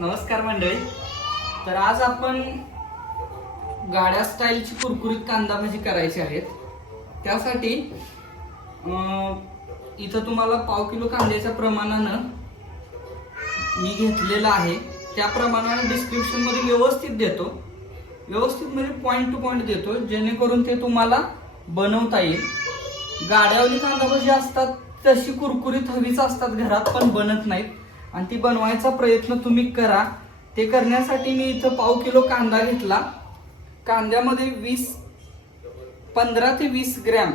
नमस्कार मंडळी. तर आज आपण गाड्या स्टाईलची कुरकुरीत कांदा भाजी करायची आहेत. त्यासाठी इथं तुम्हाला पाव किलो कांद्याच्या प्रमाणानं मी घेतलेलं आहे. त्या प्रमाणानं डिस्क्रिप्शनमध्ये व्यवस्थित देतो. व्यवस्थित म्हणजे पॉईंट टू पॉईंट देतो. जेणेकरून ते तुम्हाला बनवता येईल. गाड्यावली कांदा भाजी असतात तशी कुरकुरीत हवीच असतात. घरात पण बनत नाहीत. आणि ती बनवायचा प्रयत्न तुम्ही करा. ते करण्यासाठी मी इथं पाव किलो कांदा घेतला. कांद्यामध्ये वीस पंधरा ते वीस ग्रॅम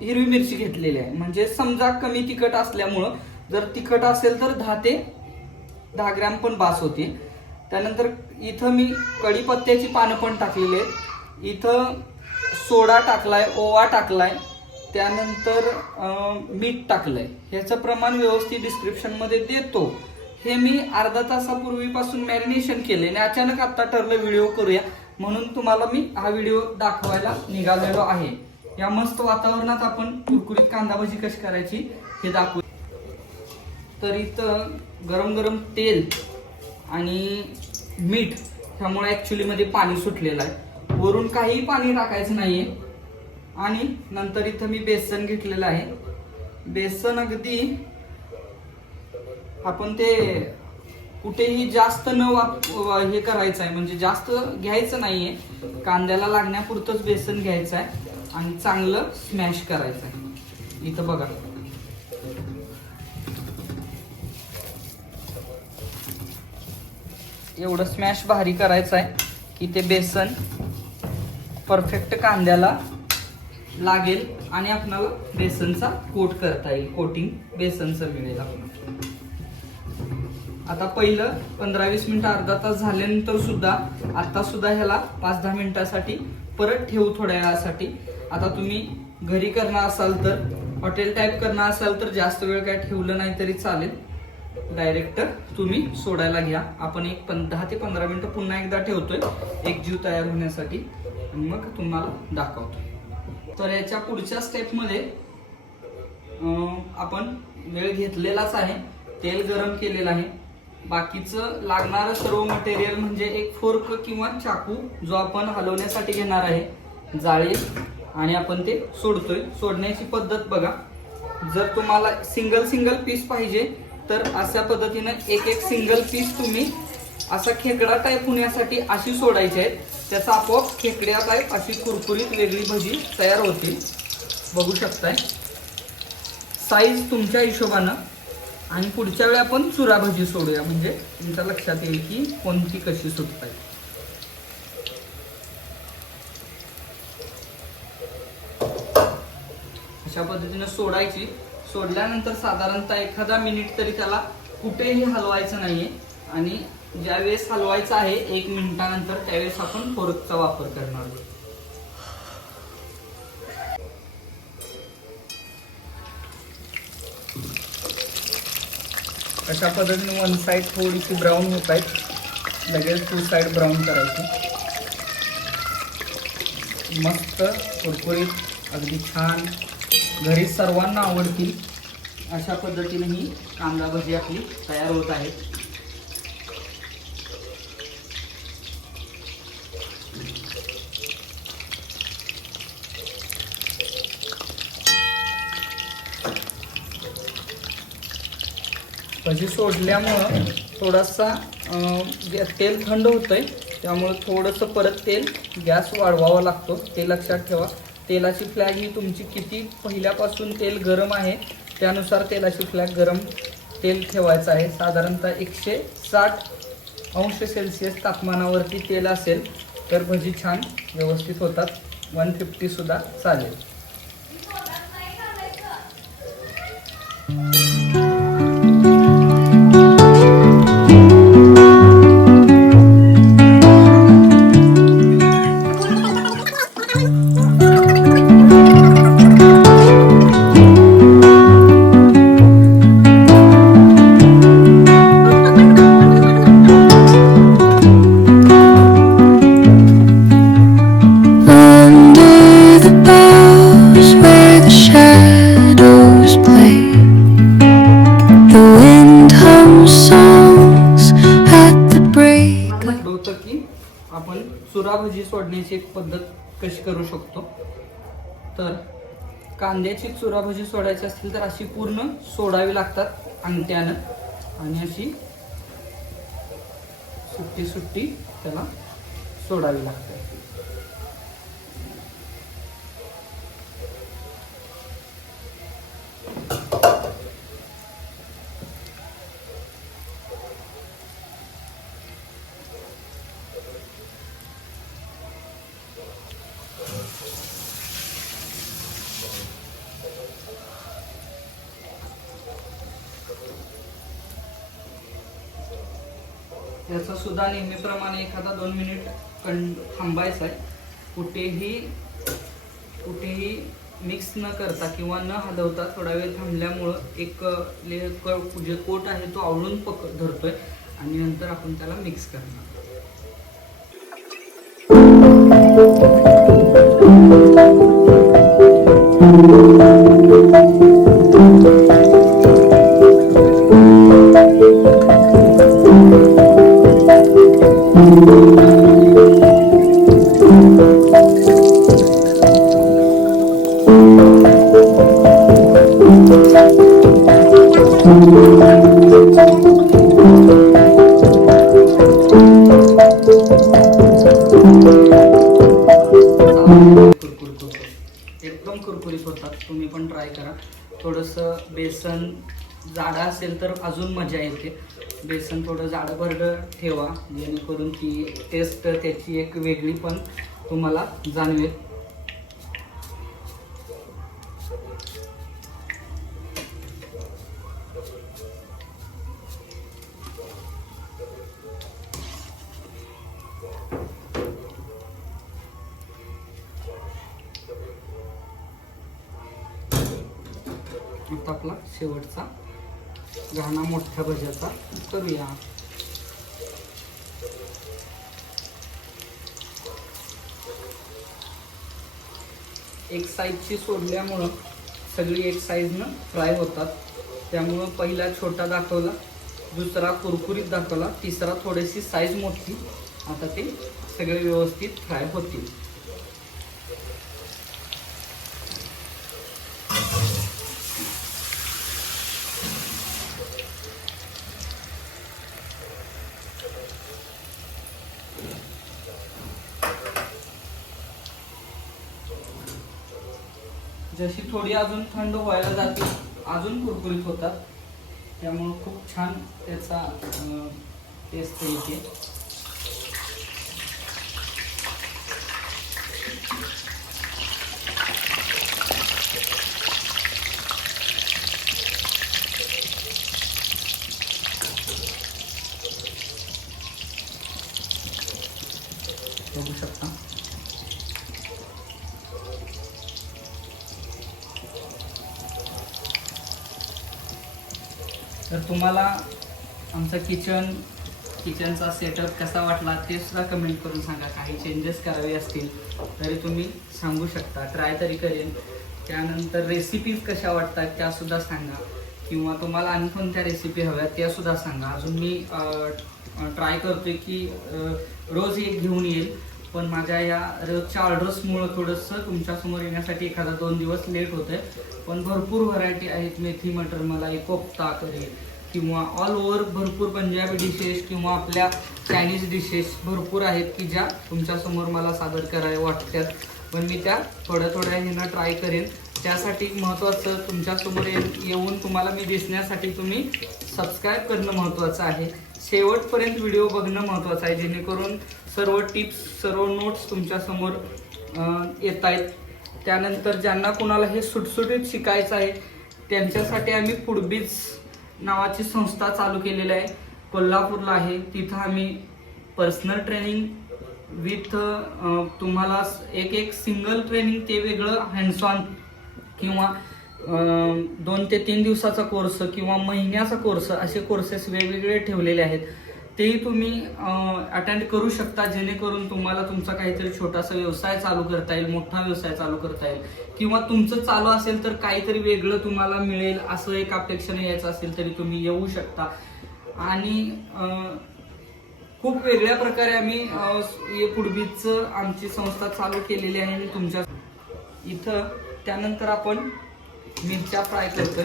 हिरवी मिरची घेतलेली आहे. म्हणजे समजा कमी तिखट असल्यामुळं जर तिखट असेल तर दहा ते दहा ग्रॅम पण बास होते. त्यानंतर इथं मी कढीपत्त्याची पानं पण टाकलेली आहेत. इथं सोडा टाकलाय ओवा टाकलाय. त्यानंतर मीठ टाकलंय. ह्याचं प्रमाण व्यवस्थित डिस्क्रिप्शनमध्ये देतो. हे मी अर्धा तासापूर्वीपासून मॅरिनेशन केले आणि अचानक आता ठरलं व्हिडिओ करूया. म्हणून तुम्हाला मी हा व्हिडिओ दाखवायला निघालेलो आहे. या मस्त वातावरणात आपण कुरकुरीत कांदा भजी कशी करायची हे दाखवू. तर इथं गरम गरम तेल आणि मीठ ह्यामुळे ॲक्च्युलीमध्ये पाणी सुटलेलं आहे. वरून काहीही पाणी टाकायचं नाही आहे आणि नंतर इथं मी बेसन घेतलेलं आहे. बेसन अगदी आपण ते कुठेही जास्त न वाप हे करायचं आहे. म्हणजे जास्त घ्यायचं नाहीये. कांद्याला लागण्यापुरतंच बेसन घ्यायचं आहे आणि चांगलं स्मॅश करायचं आहे. इथं बघा. एवढं स्मॅश भारी करायचं आहे की ते बेसन परफेक्ट कांद्याला लागेल आणि आपणाला बेसनचा कोट करता येईल कोटिंग बेसनचं मिळेल आपल्याला आता पहिलं पंधरा वीस मिनिटं अर्धा तास झाल्यानंतर सुद्धा आता सुद्धा ह्याला पाच दहा मिनिटासाठी परत ठेवू थोड्या वेळासाठी. आता तुम्ही घरी करणार असाल तर हॉटेल टाईप करणार असाल तर जास्त वेळ काय ठेवलं नाही तरी चालेल. डायरेक्ट तुम्ही सोडायला घ्या. आपण एक पण दहा ते पंधरा मिनिटं पुन्हा एकदा ठेवतोय. एक जीव तयार होण्यासाठी. आणि मग तुम्हाला दाखवतो तर याच्या पुढच्या स्टेपमध्ये आपण वेळ घेतलेलाच आहे. तेल गरम केलेलं आहे. बाकीचं लागणारं सर्व मटेरियल म्हणजे एक फोर्क किंवा चाकू जो आपण हलवण्यासाठी घेणार आहे जाळी आणि आपण ते सोडतोय. सोडण्याची पद्धत बघा. जर तुम्हाला सिंगल सिंगल पीस पाहिजे तर अशा पद्धतीनं एक एक सिंगल पीस तुम्ही असा खेकडा टाईप होण्यासाठी अशी सोडायची आहे त्याचा आपोआप खेकड्या टाईप अशी कुरकुरीत वेगळी भजी तयार होतील. बघू शकताय. साईज तुमच्या हिशोबानं. आणि पुढच्या वेळी आपण चुरा भजी सोडूया. म्हणजे तुमच्या लक्षात येईल की कोणती कशी सुटताय अशा पद्धतीने सोडायची. सोडल्यानंतर साधारणतः एखादा मिनिट तरी त्याला कुठेही हलवायचं नाहीये. आणि ज्यावेळेस हलवायचं आहे एक मिनिटानंतर त्यावेळेस आपण फोर्कचा वापर करणार आहोत. अशा पद्धतीने वन साईड थोडीशी ब्राऊन होत आहेत. लगेच टू साईड ब्राऊन करायची. मस्त कुरकुरीत अगदी छान. घरी सर्वांना आवडतील. अशा पद्धतीने ही कांदा भजी आपली तयार होत आहे. भजी सोडल्यामुळं थोडासा तेल थंड होतंय. त्यामुळं थोडंसं परत तेल गॅस वाढवावा लागतो. ते लक्षात ठेवा. तेलाची फ्लॅग ही तुमची किती पहिल्यापासून तेल गरम आहे त्यानुसार तेलाची फ्लॅग गरम तेल ठेवायचं आहे. साधारणतः एकशे साठ अंश सेल्सिअस तापमानावरती तेल असेल तर भजी छान व्यवस्थित होतात. वन फिफ्टीसुद्धा चालेल. आपण चुरा भजी सोडण्याची एक पद्धत कशी करू शकतो? तर कांद्याची चुरा भजी सोडायची असतील तर अशी पूर्ण सोडावी लागतात अंगठ्यानं. आणि अशी सुट्टी सुट्टी त्याला सोडावी लागते याचा सुद्धा नेहमीप्रमाणे एखादा दोन मिनिट कं थांबायचा आहे कुठेही कुठेही मिक्स न करता किंवा न हलवता थोडा वेळ थांबल्यामुळं एक ले क- जे कोट आहे तो आवळून पक धरतोय आणि नंतर आपण त्याला मिक्स करणार एकदम कुरकुरीत होतात. तुम्ही पण ट्राय करा. थोडंसं बेसन जाडं असेल तर अजून मजा येते. बेसन थोडं जाडं ठेवा. जेणेकरून ती टेस्ट त्याची एक वेगळी पण तुम्हाला जाणवेल. आता आपला शेवटचा. घाणा मोठ्या भज्याचा. करूया. एक साईजची सोडल्यामुळं सगळी एक साईजनं फ्राय होतात. त्यामुळं पहिला छोटा दाखवला दुसरा कुरकुरीत दाखवला तिसरा थोडीशी साईज मोठी. आता ते सगळे व्यवस्थित फ्राय होतील. जशी थोडी अजून थंड व्हायला जाते अजून कुरकुरीत होतात. त्यामुळं खूप छान त्याचा टेस्ट येते. बघू शकता. तर तुम्हाला आमचं किचन किचनचा सेटअप कसा वाटला ते सुद्धा कमेंट करून सांगा. काही चेंजेस करावे असतील तरी तुम्ही सांगू शकता. ट्राय तरी करेन. त्यानंतर रेसिपीज कशा वाटतात त्यासुद्धा सांगा. किंवा तुम्हाला आणि कोणत्या रेसिपी हव्यात त्यासुद्धा सांगा. अजून मी ट्राय करतोय की रोज एक घेऊन येईल. पण माझ्या या रोजच्या ऑर्डर्समुळं थोडंसं तुमच्यासमोर येण्यासाठी एखादा दोन दिवस लेट होतं आहे पण भरपूर व्हरायटी आहेत मेथी मटर मलाई कोफ्ता करेल किंवा ऑल ओव्हर भरपूर पंजाबी डिशेस किंवा आपल्या चायनीज डिशेस भरपूर आहेत की ज्या तुमच्यासमोर मला सादर कराव्या वाटतात. पण मी त्या थोड्या थोड्या ह्यांना ट्राय करेन. त्यासाठी महत्त्वाचं तुमच्यासमोर येऊन तुम्हाला मी दिसण्यासाठी तुम्ही सबस्क्राईब करणं महत्त्वाचं आहे. शेवटपर्यंत व्हिडिओ बघणं महत्त्वाचं आहे. जेणेकरून सर्व टिप्स सर्व नोट्स तुमच्यासमोर येत आहेत. त्यानंतर ज्यांना कुणाला हे सुटसुटीत शिकायचं आहे त्यांच्यासाठी आम्ही पुडबीज नावाची संस्था चालू केलेली आहे. कोल्हापूरला आहे. तिथं आम्ही पर्सनल ट्रेनिंग विथ तुम्हाला एक एक सिंगल ट्रेनिंग ते वेगळं हँडसॉन किंवा दोन ते तीन दिवसाचा कोर्स किंवा महिन्याचा कोर्स असे कोर्सेस वेगवेगळे ठेवलेले आहेत. तेही तुम्ही अटेंड करू शकता जेणेकरून तुम्हाला तुमचा काहीतरी छोटासा व्यवसाय चालू करता येईल मोठा व्यवसाय चालू करता येईल. किंवा तुमचं चालू असेल तर काहीतरी वेगळं तुम्हाला मिळेल असं एक अपेक्षेने यायचं असेल तरी तुम्ही येऊ शकता. आणि खूप वेगळ्या प्रकारे आम्ही पूर्वीच आमची संस्था चालू केलेली आहे आणि तुमच्या इथं. त्यानंतर आपण मिरच्या फ्राय करतोय.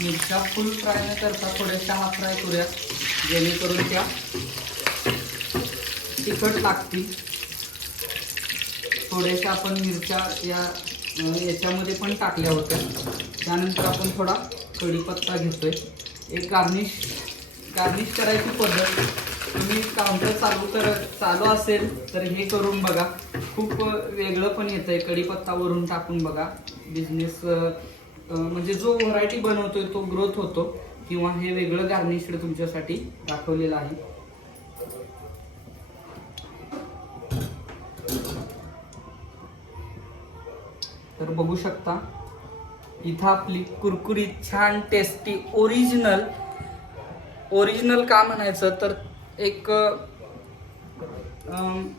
मिरच्या फुल फ्राय न करता थोड्याशा हा फ्राय करूया. जेणेकरून त्या तिखट लागतील. थोड्याशा आपण मिरच्या या याच्यामध्ये पण टाकल्या होत्या. त्यानंतर आपण थोडा कढीपत्ता घेतोय. एक गार्निश गार्निश करायची पद्धत. तुम्ही काउंटर चालू कर चालू असेल तर हे करून बघा. खूप वेगळं पण येतंय आहे कढीपत्तावरून टाकून बघा. बिझनेस म्हणजे जो व्हरायटी बनवतोय तो ग्रोथ होतो. किंवा हे वेगळं गार्निश तुमच्यासाठी दाखवलेलं आहे. तर बघू शकता. इथं आपली कुरकुरीत छान टेस्टी ओरिजिनल ओरिजिनल का म्हणायचं? तर एक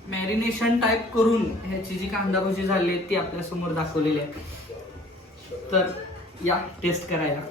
मॅरिनेशन टाईप करून ह्याची जी कांदा भजी झाली आहे ती आपल्यासमोर दाखवलेली आहे. तर या टेस्ट करायला.